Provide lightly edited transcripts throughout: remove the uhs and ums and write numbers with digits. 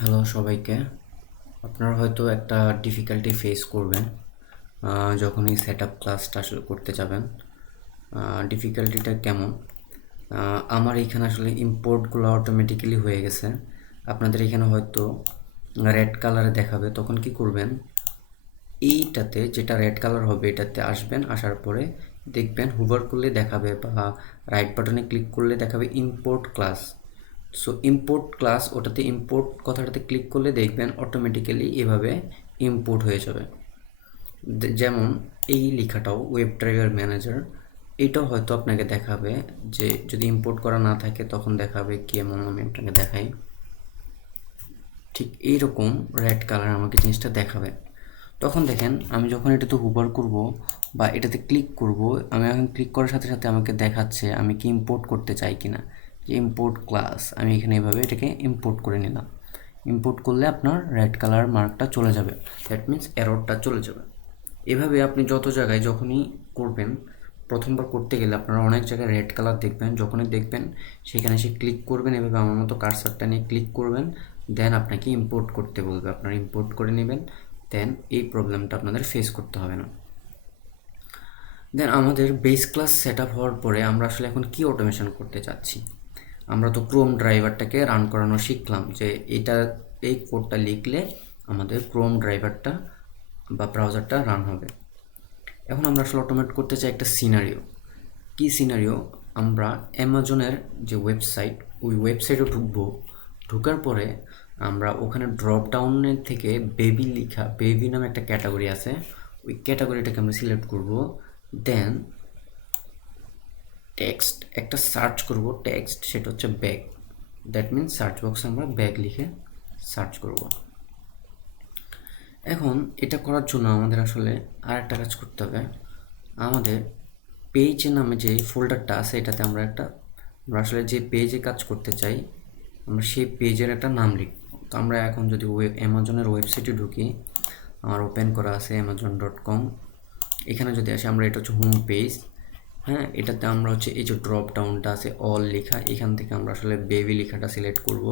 Hello সবাইকে। আপনারা হয়তো একটা ডিফিকাল্টি ফেস করবেন যখন এই সেট আপ ক্লাসটা আসলে করতে যাবেন। ডিফিকাল্টিটা কেমন? আমার এখানে আসলে ইম্পোর্টগুলো অটোমেটিক্যালি হয়ে গেছে। আপনাদের এখানে হয়তো রেড কালারে দেখাবে, তখন কি করবেন, এইটাতে যেটা রেড কালার হবে এটাতে আসবেন, আসার পরে দেখবেন হুভার করলে দেখাবে বা রাইট বাটনে ক্লিক করলে দেখাবে import class. So import class, ওটাতে ইম্পোর্ট কথাটাতে ক্লিক করলে দেখবেন অটোমেটিক্যালি এভাবে ইম্পোর্ট হয়ে যাবে। যেমন এই লেখাটাও ওয়েব ড্রাইভার ম্যানেজার, এটাও হয়তো আপনাকে দেখাবে, যে যদি ইম্পোর্ট করা না থাকে তখন দেখাবে কেমন, আমি আপনাকে দেখাই। ঠিক এইরকম রেড কালার আমাকে জিনিসটা দেখাবে। তখন দেখেন আমি যখন এটাতে হুভার করব বা এটাতে ক্লিক করব, আমি এখন ক্লিক করার সাথে সাথে আমাকে দেখাচ্ছে আমি কি ইম্পোর্ট করতে চাই কিনা। যে ইম্পোর্ট ক্লাস, আমি এখানে এভাবে এটাকে ইম্পোর্ট করে নিলাম। ইম্পোর্ট করলে আপনার রেড কালার মার্কটা চলে যাবে, দ্যাট মিন্স এররটা চলে যাবে। এভাবে আপনি যত জায়গায় যখনই করবেন, প্রথমবার করতে গেলে আপনারা অনেক জায়গায় রেড কালার দেখবেন, যখনই দেখবেন সেখানে এসে ক্লিক করবেন, এভাবে আমার মতো কার্সারটা নিয়ে ক্লিক করবেন, দেন আপনাকে ইম্পোর্ট করতে বলবে, আপনারা ইম্পোর্ট করে নেবেন, দেন এই প্রবলেমটা আপনাদের ফেস করতে হবে না। দেন আমাদের বেস ক্লাস সেট আপ হওয়ার পরে আমরা আসলে এখন কি অটোমেশন করতে চাচ্ছি। আমরা তো ক্রোম ড্রাইভারটাকে রান করানো শিখলাম, যে এটা এই কোডটা লিখলে আমাদের ক্রোম ড্রাইভারটা বা ব্রাউজারটা রান হবে। এখন আমরা আসলে অটোমেট করতে চাই একটা সিনারিও। কি সিনারিও? আমরা অ্যামাজনের যে ওয়েবসাইট, ওই ওয়েবসাইটে ঢুকবো। ঢোকার পরে আমরা ওখানে ড্রপ ডাউনের থেকে বেবি লেখা, বেবি নামে একটা ক্যাটাগরি আছে, ওই ক্যাটাগরিটাকে আমরা সিলেক্ট করব। দেন টেক্সট একটা সার্চ করব, টেক্সট সেটা হচ্ছে ব্যাগ। দ্যাট মিনস সার্চ বক্সে আমরা ব্যাগ লিখে সার্চ করব। এখন এটা করার জন্য আমাদের আসলে আর একটা কাজ করতে হবে। আমাদের পেজ নামে যে ফোল্ডারটা আছে, এটাতে আমরা আসলে যে পেজে কাজ করতে চাই, আমরা সেই পেজের একটা নাম লিখব। তো আমরা এখন যদি অ্যামাজনের ওয়েবসাইটে ঢুকি, আমার ওপেন করা আছে amazon.com, এখানে যদি আসে আমরা, এটা হচ্ছে হোম পেজ। হ্যাঁ, এটাতে আমরা হচ্ছে এই যে ড্রপ ডাউনটা আছে অল লেখা, এখান থেকে আমরা আসলে বেবি লেখাটা সিলেক্ট করব।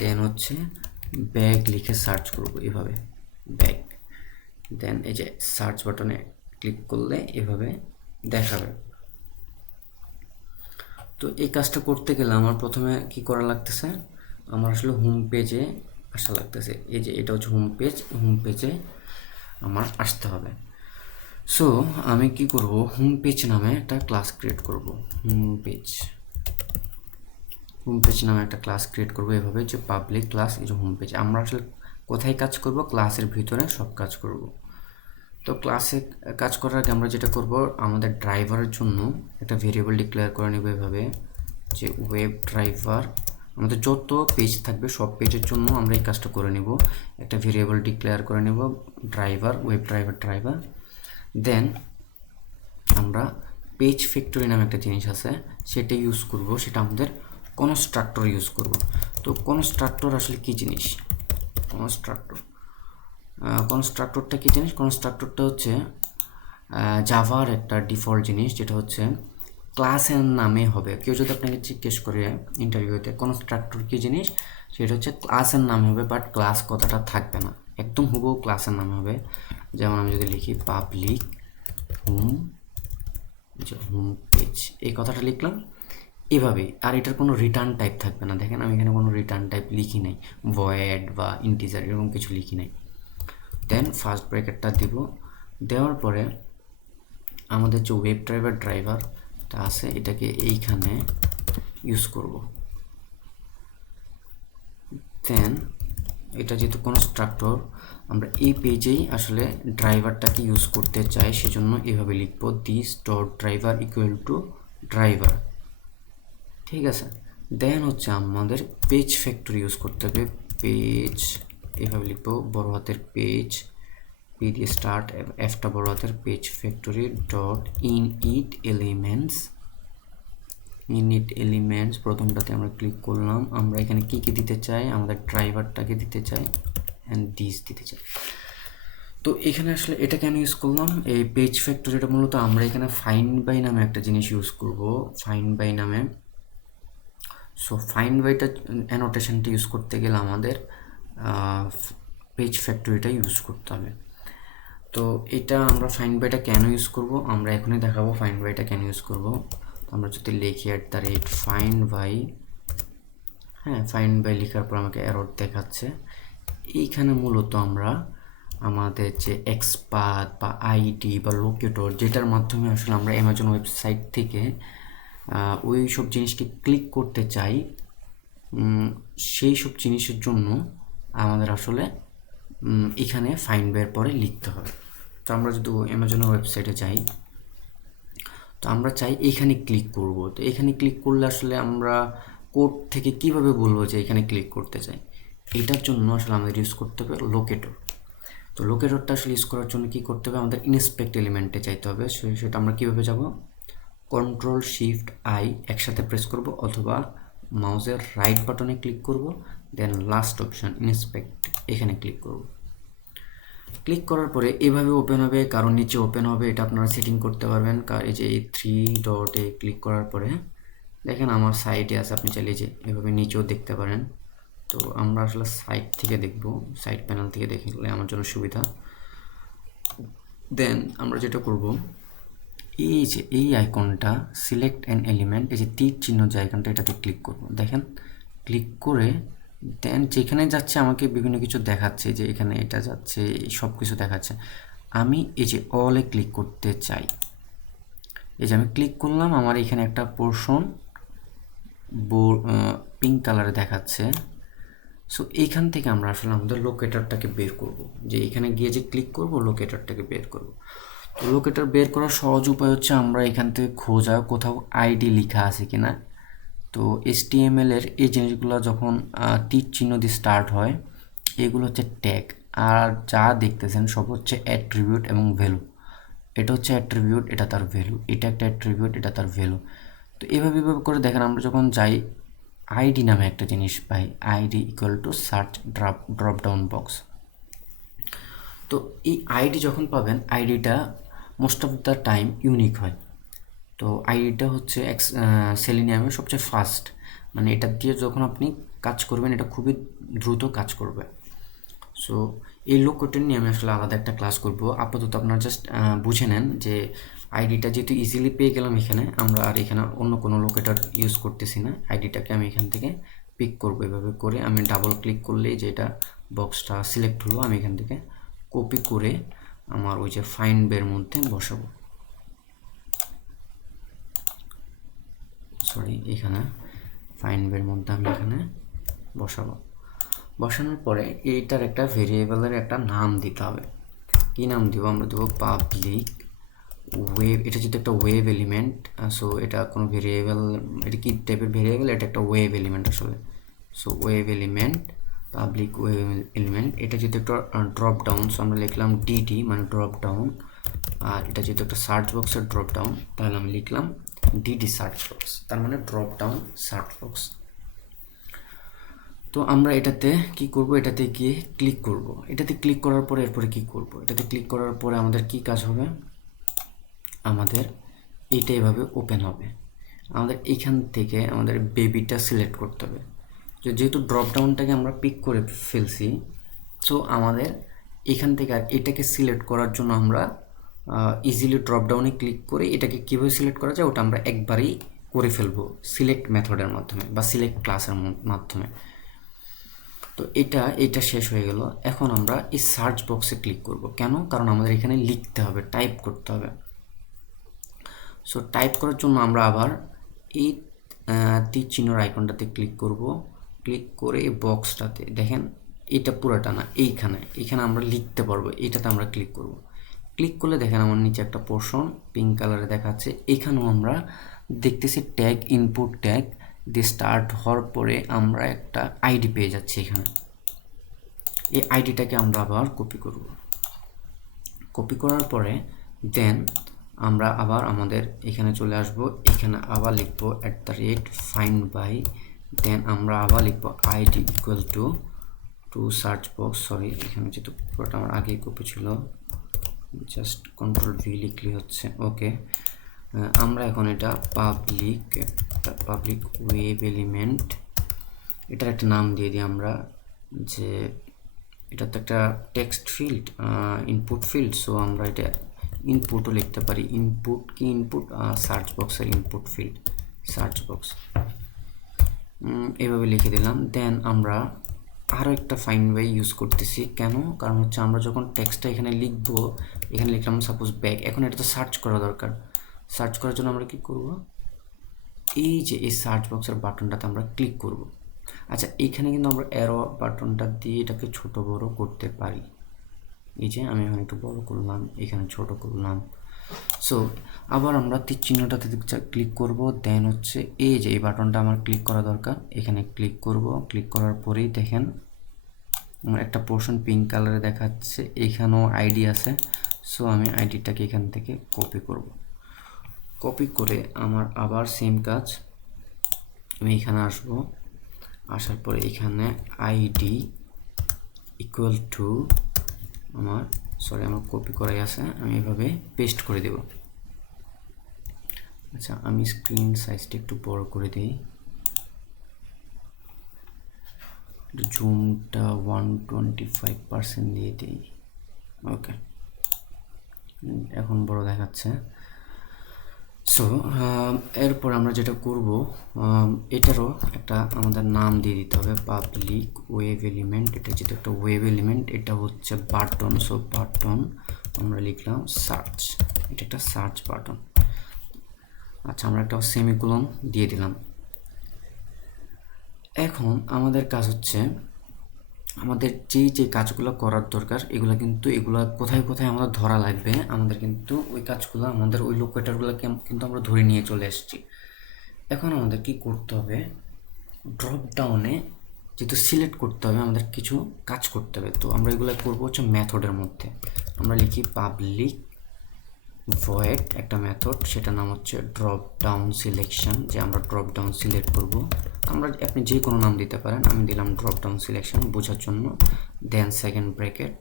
দেন হচ্ছে ব্যাগ লিখে সার্চ করব, এভাবে ব্যাগ। দেন এই যে সার্চ বাটনে ক্লিক করলে এভাবে দেখাবে। তো এই কাজটা করতে গেলে আমার প্রথমে কি করা লাগতেছে, আমার আসলে হোম পেজে আসা লাগতেছে। এই যে এটা হচ্ছে হোম পেজ, হোম পেজে আমার আসতে হবে। সো আমি কি করব, হোম পেজ নামে একটা ক্লাস ক্রিয়েট করব। হোম পেজ, হোম পেজ নামে একটা ক্লাস ক্রিয়েট করব এভাবে, যে পাবলিক ক্লাস, এই যে হোম পেজ। আমরা আসলে কোথায় কাজ করব, ক্লাসের ভিতরে সব কাজ করব। তো ক্লাসে কাজ করার আগে আমরা যেটা করব, আমাদের ড্রাইভারের জন্য একটা ভেরিয়েবল ডিক্লেয়ার করে নেব এভাবে, যে ওয়েব ড্রাইভার। আমাদের যত পেজ থাকবে সব পেজের জন্য আমরা এই কাজটা করে নেব, একটা ভেরিয়েবল ডিক্লেয়ার করে নেব ড্রাইভার, ওয়েব ড্রাইভার ড্রাইভার। দেন আমরা পেজ ফ্যাক্টরি নামে একটা জিনিস আছে, সেটা ইউজ করব, সেটা আমাদের কনস্ট্রাক্টর ইউজ করব। তো কনস্ট্রাক্টর আসলে কী জিনিস? কনস্ট্রাক্টর, কনস্ট্রাক্টরটা কী জিনিস? কনস্ট্রাক্টরটা হচ্ছে জাভার একটা ডিফল্ট জিনিস, যেটা হচ্ছে ক্লাসের নামে হবে। কেউ যদি আপনাকে জিজ্ঞেস করে ইন্টারভিউতে কনস্ট্রাক্টর কী জিনিস, সেটা হচ্ছে ক্লাসের নামে হবে, বাট ক্লাস কথাটা থাকবে না, একদম হুবহু ক্লাসের নামে হবে। যেমন আমি যদি লিখি পাবলিক হোম, যে হোম পেজ, এই কথাটা লিখলাম এভাবেই। আর এটার কোনো রিটার্ন টাইপ থাকবে না। দেখেন আমি এখানে কোনো রিটার্ন টাইপ লিখি নাই, ভয়েড বা ইন্টিজার এরকম কিছু লিখি নাই। দেন ফার্স্ট ব্র্যাকেটটা দিব, দেওয়ার পরে আমাদের যে ওয়েব ড্রাইভারটা আছে এটাকে এইখানে ইউজ করব। দেন এটা যেহেতু কনস্ট্রাক্টর, আমরা এই পেজেই আসলে ড্রাইভারটাকে ইউজ করতে চাই, সেজন্য এভাবে লিখব, this dot driver equal to driver. ঠিক আছে। দেন হচ্ছে আমাদের পেজ ফ্যাক্টরি ইউজ করতে হবে, পেজ, এভাবে লিখব, বড় হাতের পেজ, পি দিয়ে স্টার্ট, এফটা বড় হাতের, page factory dot init elements. Init elements প্রথমটাতে আমরা ক্লিক করলাম। আমরা এখানে কী কী দিতে চাই, আমাদের ড্রাইভারটাকে দিতে চাই অ্যান্ড দিস দিতে চাই। তো এখানে আসলে এটা কেন ইউজ করলাম, এই পেজ ফ্যাক্টরিটা মূলত আমরা এখানে ফাইন্ড বাই নামে একটা জিনিস ইউজ করব, ফাইন্ড বাই নামে। সো ফাইন্ড বাইটা অ্যানোটেশনটা ইউজ করতে গেলে আমাদের পেজ ফ্যাক্টরিটা ইউজ করতে হবে। তো এটা আমরা ফাইন্ড বাইটা কেন ইউজ করব আমরা এখনই দেখাবো ফাইন্ড বাইটা কেন ইউজ করব। আমরা যদি লিখি ফাইন্ড বাই, হ্যাঁ ফাইন্ড বাই লেখার পর আমাকে এরর দেখাচ্ছে। এইখানে মূলত আমরা আমাদের যে এক্সপাথ বা আইডি বা লোকেটর যেটার মাধ্যমে আসলে আমরা অ্যামাজন ওয়েবসাইট থেকে ওই সব জিনিসকে ক্লিক করতে চাই, সেই সব জিনিসের জন্য আমাদের আসলে এখানে ফাইন্ড বাইয়ের পরে লিখতে হবে। তো আমরা যদি অ্যামাজনের ওয়েবসাইটে যাই, তো আমরা চাই এখানে ক্লিক করব। তো এখানে ক্লিক করলে আসলে আমরা কোড থেকে কিভাবে বলবো যে এখানে ক্লিক করতে চাই, এটার জন্য আসলে আমাদের ইউজ করতে হবে লোকেটর। তো লোকেটরটা আসলে ইউজ করার জন্য কী করতে হবে, আমাদের ইনস্পেক্ট এলিমেন্টে চাইতে হবে। সেটা আমরা কীভাবে যাব, Ctrl+Shift+I একসাথে প্রেস করব, অথবা মাউসের রাইট বাটনে ক্লিক করব, দেন লাস্ট অপশন ইনস্পেক্ট এখানে ক্লিক করব। ক্লিক করার পরে এভাবে ওপেন হবে, কারণ নিচে ওপেন হবে, এটা আপনারা সেটিং করতে পারবেন। এই যে এই 3 ডটে ক্লিক করার পরে দেখেন আমার সাইডে আছে, আপনি চাইলে যে এভাবে নিচেও দেখতে পারেন। তো আমরা আসলে সাইড থেকে দেখব, সাইড প্যানেল থেকে দেখলে আমার জন্য সুবিধা। দেন আমরা যেটা করব, এই যে এই আইকনটা সিলেক্ট অ্যান এলিমেন্ট, এই যে তীর চিহ্ন যে আইকনটা, এটাতে ক্লিক করব। দেখেন ক্লিক করে দেন যেখানে যাচ্ছে আমাকে বিভিন্ন কিছু দেখাচ্ছে, যে এখানে এটা যাচ্ছে, সব কিছু দেখাচ্ছে। আমি এই যে অলে ক্লিক করতে চাই, এই যে আমি ক্লিক করলাম, আমার এখানে একটা পোর্শন পিঙ্ক কালারে দেখাচ্ছে। সো এইখান থেকে আমরা আসলে আমাদের লোকেটরটাকে বের করব, যে এখানে গিয়ে যে ক্লিক করব লোকেটরটাকে বের করব। তো লোকেটর বের করার সহজ উপায় হচ্ছে আমরা এখান থেকে খোঁজা কোথাও আইডি লেখা আছে কিনা। তো HTML এর এই জিনিসগুলো যখন তীর চিহ্ন দিয়ে স্টার্ট হয়, এগুলো হচ্ছে ট্যাগ, আর যা দেখতেছেন সব হচ্ছে অ্যাট্রিবিউট এবং ভ্যালু। এটা হচ্ছে অ্যাট্রিবিউট, এটা তার ভ্যালু, এটা একটা অ্যাট্রিবিউট, এটা তার ভ্যালু। তো এভাবে করে দেখেন আমরা যখন যাই আইডি নামে একটা জিনিস পাই, ID equal to search drop down box. তো এই আইডি যখন পাবেন, আইডিটা most of the time unique হয়। তো আইডিটা হচ্ছে সেলিনিয়ামের সবচেয়ে ফাস্ট, মানে এটা দিয়ে যখন আপনি কাজ করবেন এটা খুবই দ্রুত কাজ করবে। সো এই লোকেটর নিয়ে আমি আসলে আলাদা একটা ক্লাস করব। আপাতত আপনারা জাস্ট বুঝে নেন যে আইডিটা যেহেতু ইজিলি পেয়ে গেলাম এখানে, আমরা আর এখানে অন্য কোনো লোকেটর ইউজ করতেছি না। আইডিটাকে আমি এখান থেকে পিক করব, এভাবে করে আমি ডাবল ক্লিক করলেই যে এটা বক্সটা সিলেক্ট হলো, আমি এখান থেকে কপি করে আমার ওই যে ফাইন্ড বাইয়ের মধ্যে বসাবো। এখানে ফাইন্ড বাইয়ের মধ্যে আমি এখানে বসাবো। বসানোর পরে এইটার একটা ভেরিয়েবলের একটা নাম দিতে হবে। কী নাম দিব, আমরা দেবো পাবলিক ওয়েব। এটা যেহেতু একটা ওয়েব এলিমেন্ট, সো এটা কোনো ভেরিয়েবল, এটা কী টাইপের ভেরিয়েবল, এটা একটা ওয়েব এলিমেন্ট আসলে। So web element, public web element. এটা যেহেতু একটা ড্রপ ডাউন, সো আমরা লিখলাম ডিডি মানে ড্রপ ডাউন। আর এটা যেহেতু একটা সার্চ বক্সের ড্রপ ডাউন, তাহলে আমি লিখলাম ডিডি সার্চ বক্স, তার মানে ড্রপ ডাউন সার্চ বক্স। তো আমরা এটাতে কি করব, এটাতে গিয়ে ক্লিক করব। এটাতে ক্লিক করার পরে এরপরে কি করব, এটাতে ক্লিক করার পরে আমাদের কি কাজ হবে, আমাদের এইটা এভাবে ওপেন হবে। আমাদের এখান থেকে আমাদের বেবিটা সিলেক্ট করতে হবে। যেহেতু ড্রপ ডাউনটাকে আমরা পিক করে ফেলছি, সো আমাদের এখান থেকে আর এটাকে সিলেক্ট করার জন্য আমরা ইজিলি ড্রপ ডাউনে ক্লিক করে এটাকে কীভাবে সিলেক্ট করা যায় ওটা আমরা একবারেই করে ফেলবো সিলেক্ট মেথডের মাধ্যমে বা সিলেক্ট ক্লাসের মাধ্যমে। তো এটা শেষ হয়ে গেল। এখন আমরা এই সার্চ বক্সে ক্লিক করব। কেন? কারণ আমাদের এখানে লিখতে হবে, টাইপ করতে হবে। সো টাইপ করার জন্য আমরা আবার এই তীর চিহ্নের আইকনটাতে ক্লিক করব। ক্লিক করে এই বক্সটাতে দেখেন এটা পুরোটা না, এইখানে আমরা লিখতে পারবো, এটাতে আমরা ক্লিক করব। ক্লিক করলে দেখেন আমার নিচে একটা পোর্শন পিঙ্ক কালারে দেখাচ্ছে। এখানেও আমরা দেখতেছি ট্যাগ, ইনপুট ট্যাগ দিয়ে স্টার্ট হওয়ার পরে আমরা একটা আইডি পেয়ে যাচ্ছি এখানে। এই আইডিটাকে আমরা আবার কপি করব। কপি করার পরে দেন আমরা আবার আমাদের এখানে চলে আসব, এখানে আবার লিখব @findby, দেন আমরা আবার লিখব ID equal to search box. Sorry, এখানে যেহেতু পুরোটা আমার আগেই কপি ছিল, জাস্ট Ctrl+V লিখলে হচ্ছে। ওকে, আমরা এখন এটা পাবলিক ওয়েব এলিমেন্ট এটার একটা নাম দিয়ে দিই আমরা, যে এটা তো একটা text field, input field, so আমরা এটা ইনপুটও লিখতে পারি। ইনপুট কি ইনপুট, সার্চ বক্সের ইনপুট ফিল্ড, সার্চ বক্স এভাবে লিখে দিলাম। দেন আমরা আরও একটা ফাইন্ড বাই ইউজ করতেছি। কেন? কারণ হচ্ছে আমরা যখন টেক্সটটা এখানে লিখবো, এখানে লিখলাম সাপোজ ব্যাগ, এখন এটা তো সার্চ করা দরকার। সার্চ করার জন্য আমরা কি করব, এই যে এই সার্চ বক্সের বাটনটাতে আমরা ক্লিক করব। আচ্ছা, এইখানে কিন্তু আমরা অ্যারো বাটনটা দিয়ে এটাকে ছোট বড় করতে পারি। এই যে আমি এখানে একটু বড় করলাম, এখানে ছোট করলাম। সো আবার আমরা তীর চিহ্নটাতে ক্লিক করব। দেন হচ্ছে এই যে এই বাটনটা আমার ক্লিক করা দরকার, এখানে ক্লিক করব। ক্লিক করার পরেই দেখেন আমার একটা পোর্শন পিঙ্ক কালারে দেখাচ্ছে, এখানেও আইডি আছে। সো আমি আইডিটাকে এখান থেকে কপি করব। কপি করে আমার আবার সেম কাজ, আমি এখানে আসব। আসার পরে এখানে আইডি ইকুয়াল টু আমার কপি করাই আছে, আমি এভাবে পেস্ট করে দেব। আচ্ছা, আমি স্ক্রিন সাইজটা একটু বড় করে দিই, জুমটা 125% দিয়ে দিই। ওকে, এখন বড় দেখাচ্ছে। সো এরপর আমরা যেটা করব, এটারও একটা আমাদের নাম দিয়ে দিতে হবে, পাবলিক ওয়েব এলিমেন্ট। এটা যেহেতু একটা ওয়েব এলিমেন্ট, এটা হচ্ছে বাটন। সো বাটন আমরা লিখলাম সার্চ, এটা একটা সার্চ বাটন। আচ্ছা, আমরা একটা সেমিকোলন দিয়ে দিলাম। এখন আমাদের কাজ হচ্ছে, আমাদের যে কাজগুলো করার দরকার এগুলো কিন্তু কোথায় কোথায় আমাদের ধরা লাগবে, আমাদের কিন্তু ওই কাজগুলো, আমাদের ওই লোকেটারগুলো কিন্তু আমরা ধরে নিয়ে চলে এসেছি। এখন আমাদের কি করতে হবে, ড্রপ ডাউনে যেহেতু সিলেক্ট করতে হবে, আমাদের কিছু কাজ করতে হবে। তো আমরা এগুলো করবো হচ্ছে মেথডের মধ্যে। আমরা লিখি পাবলিক ভয়েড একটা মেথড, সেটার নাম হচ্ছে ড্রপ ডাউন সিলেকশন, যে আমরা ড্রপ ডাউন সিলেক্ট করব। আপনি যে কোনো নাম দিতে পারেন, আমি দিলাম ড্রপ ডাউন সিলেকশন বোঝার জন্য। Then second bracket.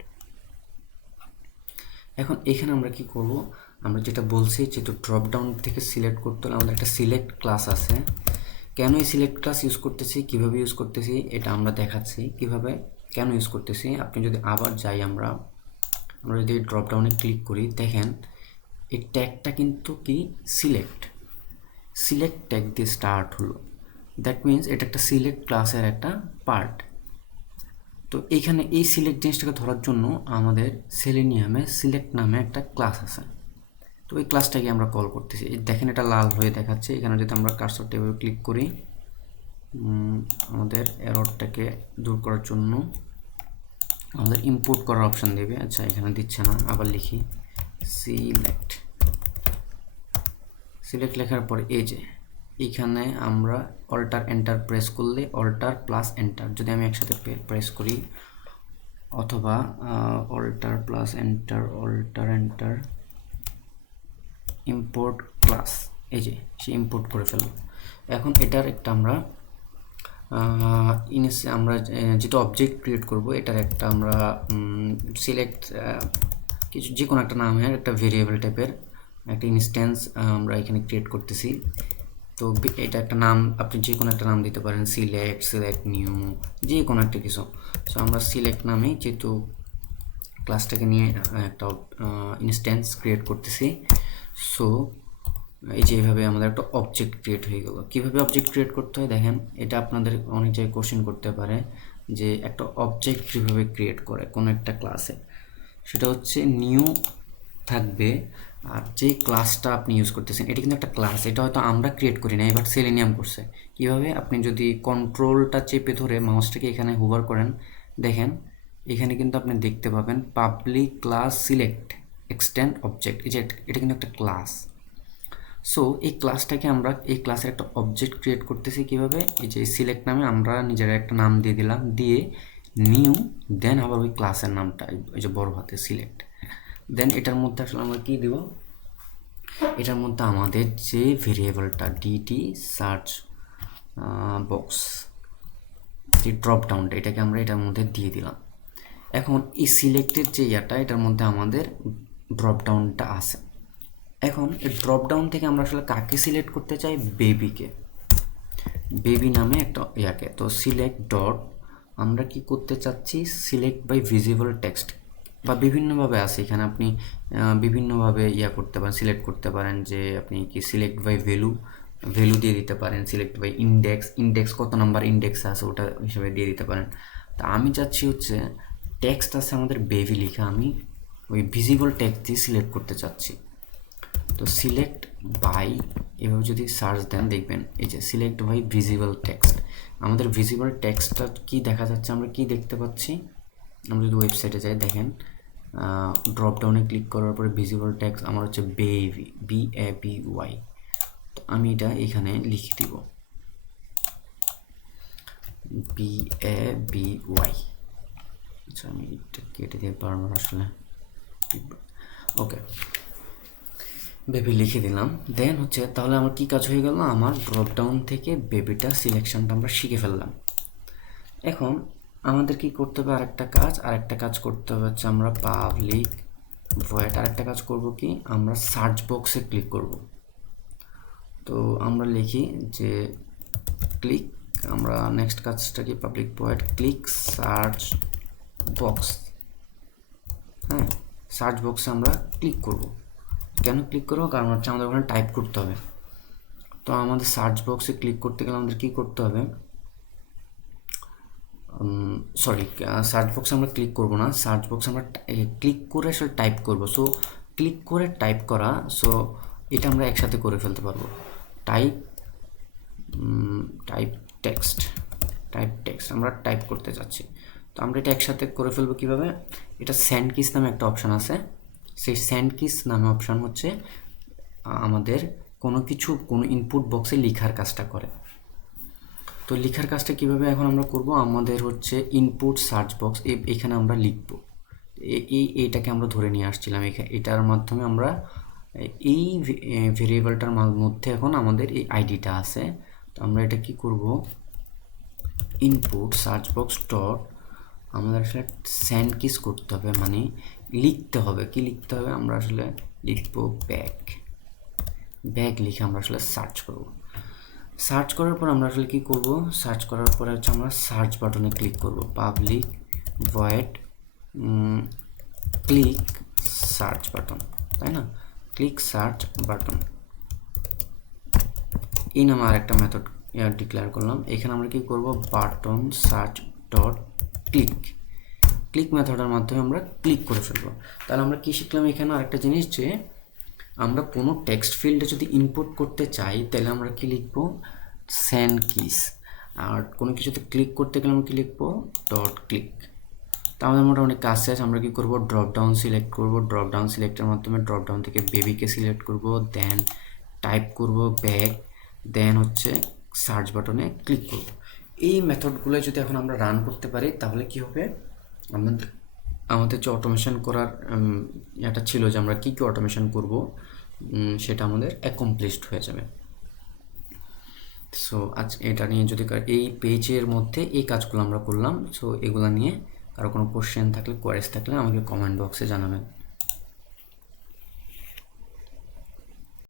এখন এখানে আমরা কি করব, আমরা যেটা বলছি, যেহেতু ড্রপ ডাউন থেকে সিলেক্ট করতে হলে আমাদের একটা সিলেক্ট ক্লাস আছে। কেন এই সিলেক্ট ক্লাস ইউজ করতেছি, কিভাবে ইউজ করতেছি, এটা আমরা দেখাচ্ছি কিভাবে, কেন ইউজ করতেছি। আপনি যদি আবার যাই, আমরা যদি ড্রপ ডাউনে ক্লিক করি, দেখেন এই ট্যাগটা কিন্তু কি সিলেক্ট ট্যাগ দিয়ে স্টার্ট হলো। দ্যাট মিনস এটা একটা সিলেক্ট ক্লাসের একটা পার্ট। তো এইখানে এই সিলেক্ট জিনিসটাকে ধরার জন্য আমাদের সেলেনিয়ামে সিলেক্ট নামে একটা ক্লাস আছে। তো এই ক্লাসটাকে আমরা কল করতেছি। দেখেন এটা লাল হয়ে দেখাচ্ছে। এখানে যদি আমরা কার্সরটা এভাবে ক্লিক করি, আমাদের এররটাকে দূর করার জন্য আমাদের ইম্পোর্ট করার অপশান দেবে। আচ্ছা, এখানে দিচ্ছে না, আবার লিখি সিলেক্ট লেখার পর এই যে এইখানে আমরা অল্টার এন্টার প্রেস করলে, অল্টার প্লাস এন্টার যদি আমি একসাথে প্রেস করি, অথবা alt plus enter, alt enter, import class, এই যে সে ইম্পোর্ট করে ফেললো। এখন এটার একটা আমরা আমরা যেটা অবজেক্ট ক্রিয়েট করব, এটার একটা আমরা সিলেক্ট কিছু যে কোনো একটা নামের একটা ভেরিয়েবল টাইপের একটা ইনস্ট্যান্স আমরা এখানে ক্রিয়েট করতেছি। তো এটা একটা নাম, আপনি যে কোনো একটা নাম দিতে পারেন, সিলেক্ট নিউ, যে কোনো একটা কিছু। সো আমরা সিলেক্ট নামে যেহেতু ক্লাসটাকে নিয়ে একটা ইনস্ট্যান্স ক্রিয়েট করতেছি। সো এই যে এইভাবে আমাদের একটা অবজেক্ট ক্রিয়েট হয়ে গেল। কীভাবে অবজেক্ট ক্রিয়েট করতে হয় দেখেন, এটা আপনাদের অনেক জায়গায় কোশ্চেন করতে পারে যে একটা অবজেক্ট কীভাবে ক্রিয়েট করে কোনো একটা ক্লাসে। সেটা হচ্ছে নিউ থাকবে, আর যে ক্লাসটা আপনি ইউজ করতেছেন এটা কিন্তু একটা ক্লাস, এটা হয়তো আমরা ক্রিয়েট করি না, এবার সেলেনিয়াম করছে। কীভাবে, আপনি যদি কন্ট্রোলটা চেপে ধরে মাউসটাকে এখানে হুভার করেন, দেখেন এখানে কিন্তু আপনি দেখতে পাবেন public class select extend object, এই যে এটা কিন্তু একটা ক্লাস। সো এই ক্লাসটাকে আমরা এই ক্লাসের একটা অবজেক্ট ক্রিয়েট করতেছি কীভাবে, এই যে সিলেক্ট নামে আমরা নিজেরা একটা নাম দিয়ে দিলাম, দিয়ে নিউ, দেন আবার ওই ক্লাসের নামটা ওই যে বড় হাতে সিলেক্ট। দেন এটার মধ্যে আসলে আমরা কী দেব, এটার মধ্যে আমাদের যে ভেরিয়েবলটা ডিটি সার্চ বক্স, যে ড্রপ ডাউনটা, এটাকে আমরা এটার মধ্যে দিয়ে দিলাম। এখন এই সিলেক্টের যে এটার মধ্যে আমাদের ড্রপ ডাউনটা আছে। এখন ড্রপ ডাউন থেকে আমরা আসলে কাকে সিলেক্ট করতে চাই? বেবিকে, বেবি নামে একটা ইয়াকে। তো সিলেক্ট ডট আমরা কি করতে চাচ্ছি? সিলেক্ট বাই ভিজিবল টেক্সট, বা বিভিন্নভাবে আছে এখানে, আপনি বিভিন্নভাবে করতে পারেন, সিলেক্ট করতে পারেন যে আপনি কি সিলেক্ট বাই ভ্যালু, ভ্যালু দিয়ে দিতে পারেন, সিলেক্ট বাই ইন্ডেক্স, ইন্ডেক্স কত নাম্বার ইন্ডেক্স আছে ওটা হিসেবে দিয়ে দিতে পারেন। তা আমি চাচ্ছি হচ্ছে টেক্সট আছে আমাদের বেবি লেখা, আমি ওই ভিজিবল টেক্সট দিয়ে সিলেক্ট করতে চাচ্ছি। তো সিলেক্ট বাই এভাবে যদি সার্চ দেন দেখবেন এই যে সিলেক্ট বাই ভিজিবল টেক্সট, আমাদের ভিজিবল টেক্সটটা কি দেখা যাচ্ছে, আমরা কি দেখতে পাচ্ছি? আমরা যদি ওয়েবসাইটে যাই দেখেন, ড্রপ ডাউনে ক্লিক করার পরে ভিজিবল টেক্সট আমার হচ্ছে বেবি, BABY। তো আমি এটা এখানে লিখে দিব BABY। আচ্ছা আমি এটা কেটে দিয়ে পারবো আসলে, ওকে বেবি লিখে দিলাম। দেন হচ্ছে তাহলে আমার কি কাজ হয়ে গেল? আমার ড্রপ ডাউন থেকে বেবিটা সিলেকশনটা আমরা শিখে ফেললাম। এখন আমাদের কি করতে হবে? আরেকটা কাজ করতে হবে হচ্ছে আমরা পাবলিক ভয়েড আরেকটা কাজ করব কি, আমরা সার্চ বক্সে ক্লিক করব। তো আমরা লিখি যে ক্লিক, আমরা নেক্সট কাজটা কি public void click search box. হ্যাঁ, সার্চ বক্সে আমরা ক্লিক করব। কেন ক্লিক করবো? কারণ হচ্ছে আমাদের ওখানে টাইপ করতে হবে। তো আমাদের সার্চ বক্সে ক্লিক করতে গেলে আমাদের কী করতে হবে? সার্চ বক্সে আমরা ক্লিক করব না, সার্চ বক্সে আমরা ক্লিক করে আসলে টাইপ করব। সো ক্লিক করে টাইপ করা, সো এটা আমরা একসাথে করে ফেলতে পারবো। টাইপ টেক্সট আমরা টাইপ করতে চাচ্ছি। তো আমরা এটা একসাথে করে ফেলবো কীভাবে? এটা স্যান্ড কিস নামে একটা অপশান আছে, সেই স্যান্ড কিস নামে অপশান হচ্ছে আমাদের কোনো ইনপুট বক্সে লেখার কাজটা করে। তো লেখার কাজটা কীভাবে এখন আমরা করব? আমাদের হচ্ছে ইনপুট সার্চ বক্স, এখানে আমরা লিখব, এইটাকে আমরা ধরে নিয়ে আসছিলাম, এটার মাধ্যমে আমরা এই ভেরিয়েবলটার মধ্যে এখন আমাদের এই আইডিটা আছে। তো আমরা এটা কি করব? ইনপুট সার্চ বক্স ডট আমাদের আসলে স্যান্ড কিস করতে হবে, মানে লিখতে হবে। কি লিখতে হবে? আমরা আসলে লিখব ব্যাগ লিখে আমরা আসলে সার্চ করব। সার্চ করার পর আমরা আসলে কী করব? সার্চ করার পরে হচ্ছে আমরা সার্চ বাটনে ক্লিক করব, public void click search button, তাই না? ক্লিক সার্চ বাটন এই নামে আরেকটা মেথড ডিক্লেয়ার করলাম। এখানে আমরা কি করব? বাটন সার্চ ডট ক্লিক মেথডের মাধ্যমে আমরা ক্লিক করে ফেলবো। তাহলে আমরা কি শিখলাম এখানে? আরেকটা জিনিস, যে আমরা কোনো টেক্সট ফিল্ডে যদি ইনপুট করতে চাই তাহলে আমরা কি লিখব? Sand kiss. আর কোনো কিছুতে ক্লিক করতে গেলে আমরা কি লিখব? Dot click. তো আমাদের মোটামুটি কাজ শেষ। আমরা কি করব? ড্রপ ডাউন সিলেক্ট করব, ড্রপ ডাউন সিলেক্টের মাধ্যমে ড্রপ ডাউন থেকে বেবিকে সিলেক্ট করব, দেন টাইপ করব ব্যাক, দেন হচ্ছে সার্চ বাটনে ক্লিক করব। এই মেথডগুলো যদি এখন আমরা রান করতে পারি তাহলে কি হবে? আমাদের যে অটোমেশন করার এটা ছিল, যে আমরা কী অটোমেশন করব সেটা আমাদের অ্যাকমপ্লিশড হয়ে যাবে। সো আজ এটা নিয়ে যদি এই পেজের মধ্যে এই কাজগুলো আমরা করলাম। সো এগুলো নিয়ে কারো কোনো কোশ্চেন থাকলে, কোয়ারিজ থাকলে আমাকে কমেন্ট বক্সে জানাবেন।